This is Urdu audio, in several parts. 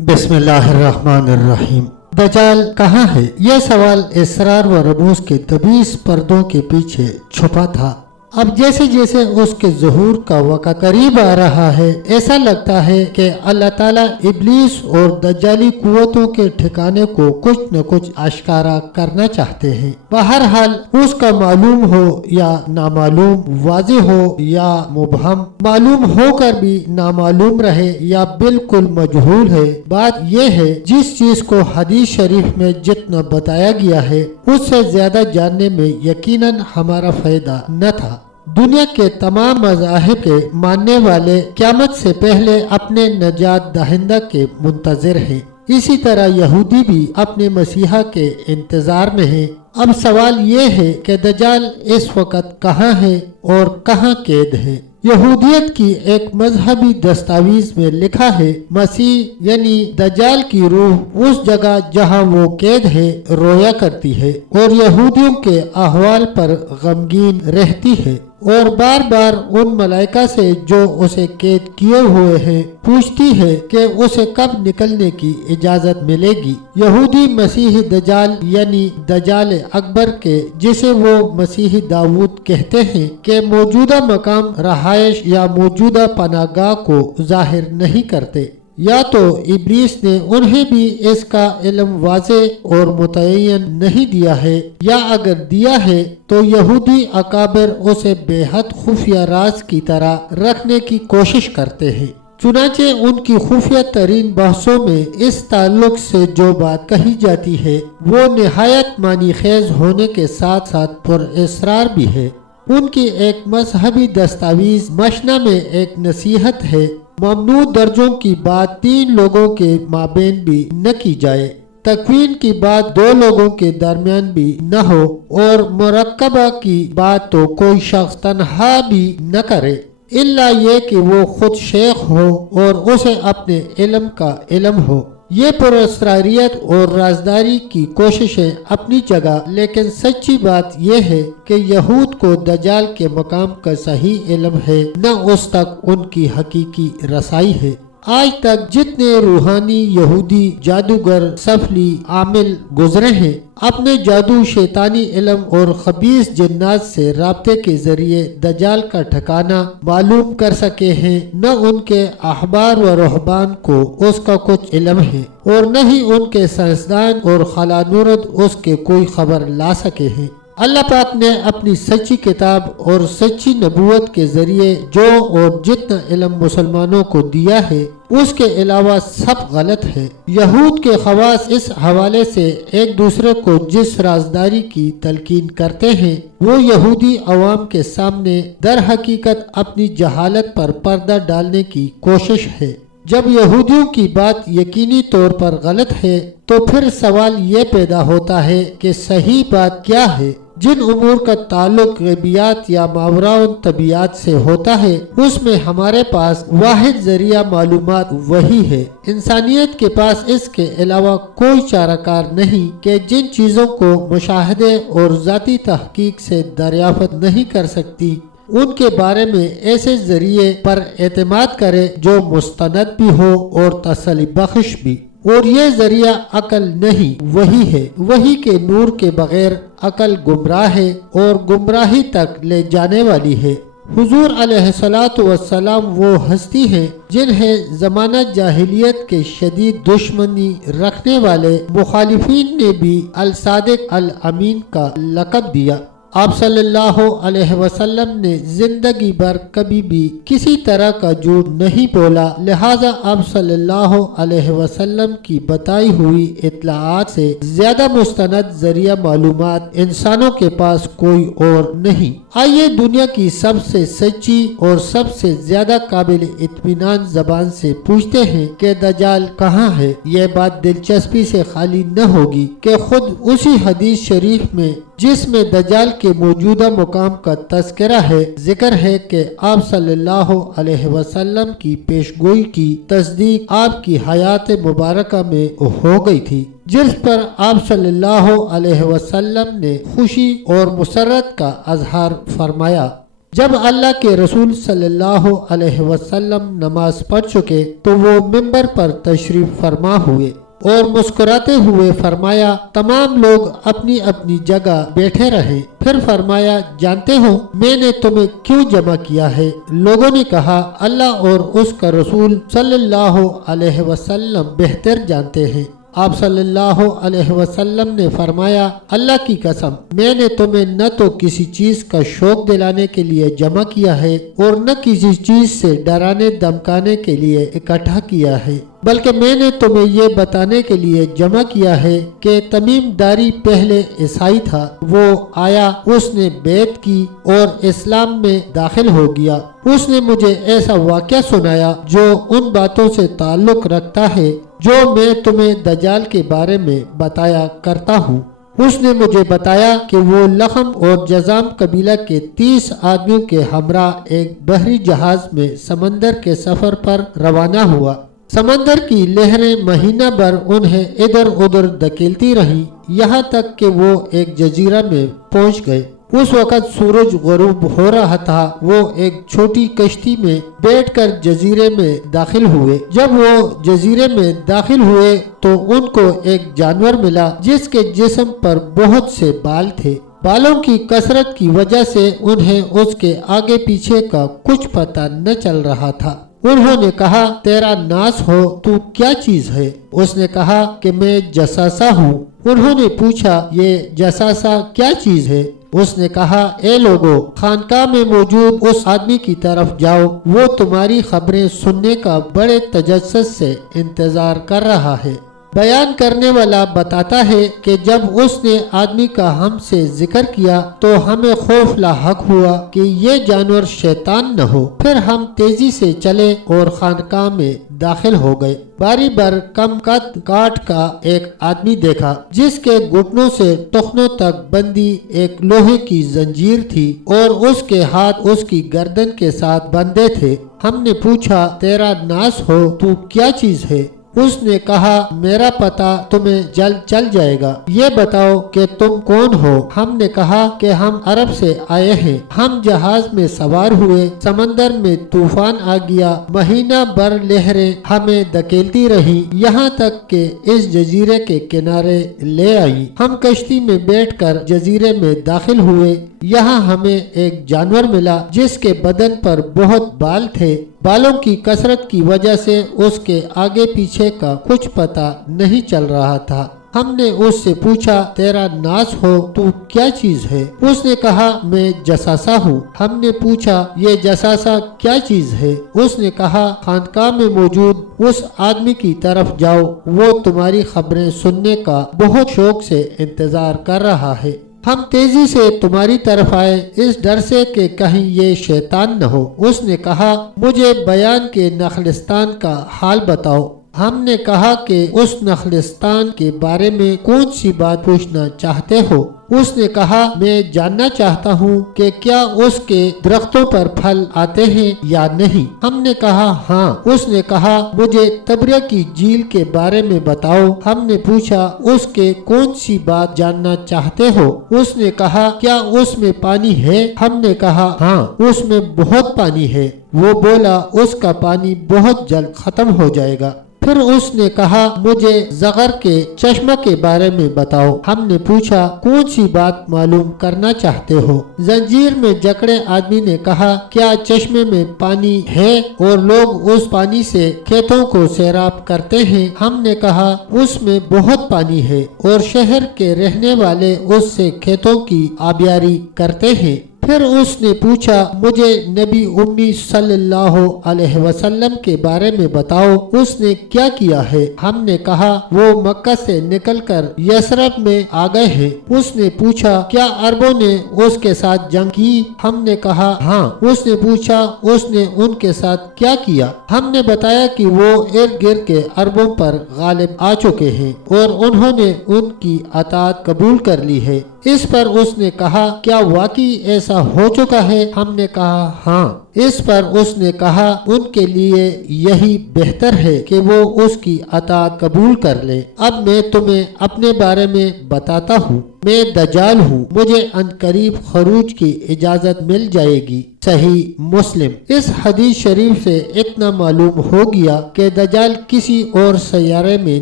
بسم اللہ الرحمن الرحیم۔ دجال کہاں ہے؟ یہ سوال اسرار و رموز کے 20 پردوں کے پیچھے چھپا تھا۔ اب جیسے جیسے اس کے ظہور کا وقت قریب آ رہا ہے، ایسا لگتا ہے کہ اللہ تعالیٰ ابلیس اور دجالی قوتوں کے ٹھکانے کو کچھ نہ کچھ آشکارا کرنا چاہتے ہیں۔ بہرحال اس کا معلوم ہو یا نامعلوم، واضح ہو یا مبہم، معلوم ہو کر بھی نامعلوم رہے یا بالکل مجہول ہے، بات یہ ہے جس چیز کو حدیث شریف میں جتنا بتایا گیا ہے اس سے زیادہ جاننے میں یقیناً ہمارا فائدہ نہ تھا۔ دنیا کے تمام مذاہب کے ماننے والے قیامت سے پہلے اپنے نجات دہندہ کے منتظر ہیں، اسی طرح یہودی بھی اپنے مسیحا کے انتظار میں ہیں۔ اب سوال یہ ہے کہ دجال اس وقت کہاں ہے اور کہاں قید ہے؟ یہودیت کی ایک مذہبی دستاویز میں لکھا ہے، مسیح یعنی دجال کی روح اس جگہ جہاں وہ قید ہے رویا کرتی ہے اور یہودیوں کے احوال پر غمگین رہتی ہے اور بار بار ان ملائکہ سے جو اسے قید کیے ہوئے ہیں پوچھتی ہے کہ اسے کب نکلنے کی اجازت ملے گی۔ یہودی مسیح دجال یعنی دجال اکبر کے، جسے وہ مسیح داؤد کہتے ہیں، کہ موجودہ مقام رہائش یا موجودہ پناہ گاہ کو ظاہر نہیں کرتے، یا تو ابلیس نے انہیں بھی اس کا علم واضح اور متعین نہیں دیا ہے، یا اگر دیا ہے تو یہودی اکابر اسے بے حد خفیہ راز کی طرح رکھنے کی کوشش کرتے ہیں۔ چنانچہ ان کی خفیہ ترین بحثوں میں اس تعلق سے جو بات کہی جاتی ہے وہ نہایت معنی خیز ہونے کے ساتھ ساتھ پر اسرار بھی ہے۔ ان کی ایک مذہبی دستاویز مشنا میں ایک نصیحت ہے، ممنوع درجوں کی بات 3 لوگوں کے مابین بھی نہ کی جائے، تکوین کی بات 2 لوگوں کے درمیان بھی نہ ہو، اور مرکبہ کی بات تو کوئی شخص تنہا بھی نہ کرے، الا یہ کہ وہ خود شیخ ہو اور اسے اپنے علم کا علم ہو۔ یہ پراسراریت اور رازداری کی کوششیں اپنی جگہ، لیکن سچی بات یہ ہے کہ یہود کو دجال کے مقام کا صحیح علم ہے، نہ اس تک ان کی حقیقی رسائی ہے۔ آج تک جتنے روحانی یہودی جادوگر سفلی عامل گزرے ہیں، اپنے جادو، شیطانی علم اور خبیث جنات سے رابطے کے ذریعے دجال کا ٹھکانہ معلوم کر سکے ہیں، نہ ان کے احبار و رہبان کو اس کا کچھ علم ہے، اور نہ ہی ان کے سائنسدان اور خلانورد اس کے کوئی خبر لا سکے ہیں۔ اللہ پاک نے اپنی سچی کتاب اور سچی نبوت کے ذریعے جو اور جتنا علم مسلمانوں کو دیا ہے اس کے علاوہ سب غلط ہے۔ یہود کے خواص اس حوالے سے ایک دوسرے کو جس رازداری کی تلقین کرتے ہیں وہ یہودی عوام کے سامنے در حقیقت اپنی جہالت پر پردہ ڈالنے کی کوشش ہے۔ جب یہودیوں کی بات یقینی طور پر غلط ہے تو پھر سوال یہ پیدا ہوتا ہے کہ صحیح بات کیا ہے؟ جن امور کا تعلق غیبیات یا ماوراء طبیعت سے ہوتا ہے اس میں ہمارے پاس واحد ذریعہ معلومات وہی ہے۔ انسانیت کے پاس اس کے علاوہ کوئی چارہ کار نہیں کہ جن چیزوں کو مشاہدے اور ذاتی تحقیق سے دریافت نہیں کر سکتی ان کے بارے میں ایسے ذریعے پر اعتماد کرے جو مستند بھی ہو اور تسلی بخش بھی، اور یہ ذریعہ عقل نہیں، وہی ہے۔ وہی کے نور کے بغیر عقل گمراہ ہے اور گمراہی تک لے جانے والی ہے۔ حضور علیہ السلام وہ ہستی ہیں جنہیں زمانہ جاہلیت کے شدید دشمنی رکھنے والے مخالفین نے بھی الصادق الامین کا لقب دیا۔ آپ صلی اللہ علیہ وسلم نے زندگی بھر کبھی بھی کسی طرح کا جھوٹ نہیں بولا، لہٰذا آپ صلی اللہ علیہ وسلم کی بتائی ہوئی اطلاعات سے زیادہ مستند ذریعہ معلومات انسانوں کے پاس کوئی اور نہیں۔ آئیے دنیا کی سب سے سچی اور سب سے زیادہ قابل اطمینان زبان سے پوچھتے ہیں کہ دجال کہاں ہے۔ یہ بات دلچسپی سے خالی نہ ہوگی کہ خود اسی حدیث شریف میں جس میں دجال کے موجودہ مقام کا تذکرہ ہے، ذکر ہے کہ آپ صلی اللہ علیہ وسلم کی پیشگوئی کی تصدیق آپ کی حیات مبارکہ میں ہو گئی تھی، جس پر آپ صلی اللہ علیہ وسلم نے خوشی اور مسرت کا اظہار فرمایا۔ جب اللہ کے رسول صلی اللہ علیہ وسلم نماز پڑھ چکے تو وہ ممبر پر تشریف فرما ہوئے اور مسکراتے ہوئے فرمایا تمام لوگ اپنی اپنی جگہ بیٹھے رہے۔ پھر فرمایا جانتے ہو میں نے تمہیں کیوں جمع کیا ہے؟ لوگوں نے کہا اللہ اور اس کا رسول صلی اللہ علیہ وسلم بہتر جانتے ہیں۔ آپ صلی اللہ علیہ وسلم نے فرمایا اللہ کی قسم میں نے تمہیں نہ تو کسی چیز کا شوق دلانے کے لیے جمع کیا ہے اور نہ کسی چیز سے ڈرانے دھمکانے کے لیے اکٹھا کیا ہے، بلکہ میں نے تمہیں یہ بتانے کے لیے جمع کیا ہے کہ تمیم داری پہلے عیسائی تھا، وہ آیا، اس نے بیعت کی اور اسلام میں داخل ہو گیا۔ اس نے مجھے ایسا واقعہ سنایا جو ان باتوں سے تعلق رکھتا ہے جو میں تمہیں دجال کے بارے میں بتایا کرتا ہوں۔ اس نے مجھے بتایا کہ وہ لخم اور جذام قبیلہ کے 30 آدمیوں کے ہمراہ ایک بحری جہاز میں سمندر کے سفر پر روانہ ہوا۔ سمندر کی لہریں مہینہ بھر انہیں ادھر ادھر دھکیلتی رہیں، یہاں تک کہ وہ ایک جزیرہ میں پہنچ گئے۔ اس وقت سورج غروب ہو رہا تھا۔ وہ ایک چھوٹی کشتی میں بیٹھ کر جزیرے میں داخل ہوئے۔ جب وہ جزیرے میں داخل ہوئے تو ان کو ایک جانور ملا جس کے جسم پر بہت سے بال تھے۔ بالوں کی کثرت کی وجہ سے انہیں اس کے آگے پیچھے کا کچھ پتہ نہ چل رہا تھا۔ انہوں نے کہا تیرا ناس ہو، تو کیا چیز ہے؟ اس نے کہا کہ میں جساسہ ہوں۔ انہوں نے پوچھا یہ جساسہ کیا چیز ہے؟ اس نے کہا اے لوگو، خانقاہ میں موجود اس آدمی کی طرف جاؤ، وہ تمہاری خبریں سننے کا بڑے تجسس سے انتظار کر رہا ہے۔ بیان کرنے والا بتاتا ہے کہ جب اس نے آدمی کا ہم سے ذکر کیا تو ہمیں خوف لاحق ہوا کہ یہ جانور شیطان نہ ہو۔ پھر ہم تیزی سے چلے اور خانقاہ میں داخل ہو گئے۔ باری بر کم قد کاٹ کا ایک آدمی دیکھا جس کے گھٹنوں سے ٹخنوں تک بندی ایک لوہے کی زنجیر تھی اور اس کے ہاتھ اس کی گردن کے ساتھ بندھے تھے۔ ہم نے پوچھا تیرا ناس ہو، تو کیا چیز ہے؟ اس نے کہا میرا پتہ تمہیں جلد چل جائے گا، یہ بتاؤ کہ تم کون ہو؟ ہم نے کہا کہ ہم عرب سے آئے ہیں۔ ہم جہاز میں سوار ہوئے، سمندر میں طوفان آ گیا، مہینہ بھر لہریں ہمیں دھکیلتی رہی، یہاں تک کہ اس جزیرے کے کنارے لے آئی۔ ہم کشتی میں بیٹھ کر جزیرے میں داخل ہوئے۔ یہاں ہمیں ایک جانور ملا جس کے بدن پر بہت بال تھے۔ بالوں کی کثرت کی وجہ سے اس کے آگے پیچھے کا کچھ پتہ نہیں چل رہا تھا۔ ہم نے اس سے پوچھا تیرا ناس ہو، تو کیا چیز ہے؟ اس نے کہا میں جساسہ ہوں۔ ہم نے پوچھا یہ جساسہ کیا چیز ہے؟ اس نے کہا خانقاہ میں موجود اس آدمی کی طرف جاؤ، وہ تمہاری خبریں سننے کا بہت شوق سے انتظار کر رہا ہے۔ ہم تیزی سے تمہاری طرف آئے اس ڈر سے کہ کہیں یہ شیطان نہ ہو۔ اس نے کہا مجھے بیان کے نخلستان کا حال بتاؤ۔ ہم نے کہا کہ اس نخلستان کے بارے میں کون سی بات پوچھنا چاہتے ہو؟ اس نے کہا میں جاننا چاہتا ہوں کہ کیا اس کے درختوں پر پھل آتے ہیں یا نہیں؟ ہم نے کہا ہاں۔ اس نے کہا مجھے تبریہ کی جھیل کے بارے میں بتاؤ۔ ہم نے پوچھا اس کے کون سی بات جاننا چاہتے ہو؟ اس نے کہا کیا اس میں پانی ہے؟ ہم نے کہا ہاں اس میں بہت پانی ہے۔ وہ بولا اس کا پانی بہت جلد ختم ہو جائے گا۔ پھر اس نے کہا مجھے زغر کے چشمہ کے بارے میں بتاؤ۔ ہم نے پوچھا کون سی بات معلوم کرنا چاہتے ہو؟ زنجیر میں جکڑے آدمی نے کہا کیا چشمے میں پانی ہے اور لوگ اس پانی سے کھیتوں کو سیراب کرتے ہیں؟ ہم نے کہا اس میں بہت پانی ہے اور شہر کے رہنے والے اس سے کھیتوں کی آبیاری کرتے ہیں۔ پھر اس نے پوچھا مجھے نبی امی صلی اللہ علیہ وسلم کے بارے میں بتاؤ، اس نے کیا کیا ہے؟ ہم نے کہا وہ مکہ سے نکل کر یثرب میں آ گئے ہیں۔ اس نے پوچھا کیا عربوں نے اس کے ساتھ جنگ کی؟ ہم نے کہا ہاں۔ اس نے پوچھا اس نے ان کے ساتھ کیا کیا؟ ہم نے بتایا کہ وہ ارد گرد کے عربوں پر غالب آ چکے ہیں اور انہوں نے ان کی اطاعت قبول کر لی ہے۔ اس پر اس نے کہا کیا واقعی ایسا ہو چکا ہے؟ ہم نے کہا ہاں۔ اس پر اس نے کہا ان کے لیے یہی بہتر ہے کہ وہ اس کی اطاعت قبول کر لیں۔ اب میں تمہیں اپنے بارے میں بتاتا ہوں، میں دجال ہوں، مجھے عنقریب خروج کی اجازت مل جائے گی۔ صحیح مسلم۔ اس حدیث شریف سے اتنا معلوم ہو گیا کہ دجال کسی اور سیارے میں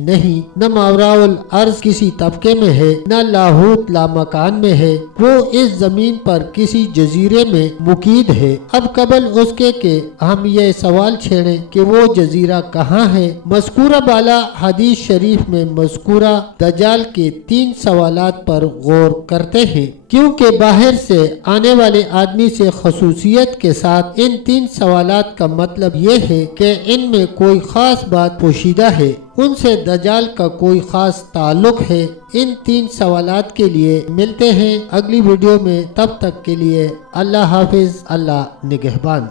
نہیں، نہ ماوراء الارض کسی طبقے میں ہے، نہ لاہوت لامکان میں ہے، وہ اس زمین پر کسی جزیرے میں مقید ہے۔ اب قبل اس کے کہ ہم یہ سوال چھیڑیں کہ وہ جزیرہ کہاں ہے، مذکورہ بالا حدیث شریف میں مذکورہ دجال کے 3 سوالات پر غور کرتے ہیں، کیونکہ باہر سے آنے والے آدمی سے خصوصیت کے ساتھ ان 3 سوالات کا مطلب یہ ہے کہ ان میں کوئی خاص بات پوشیدہ ہے، ان سے دجال کا کوئی خاص تعلق ہے۔ ان 3 سوالات کے لیے ملتے ہیں اگلی ویڈیو میں، تب تک کے لیے اللہ حافظ، اللہ نگہبان۔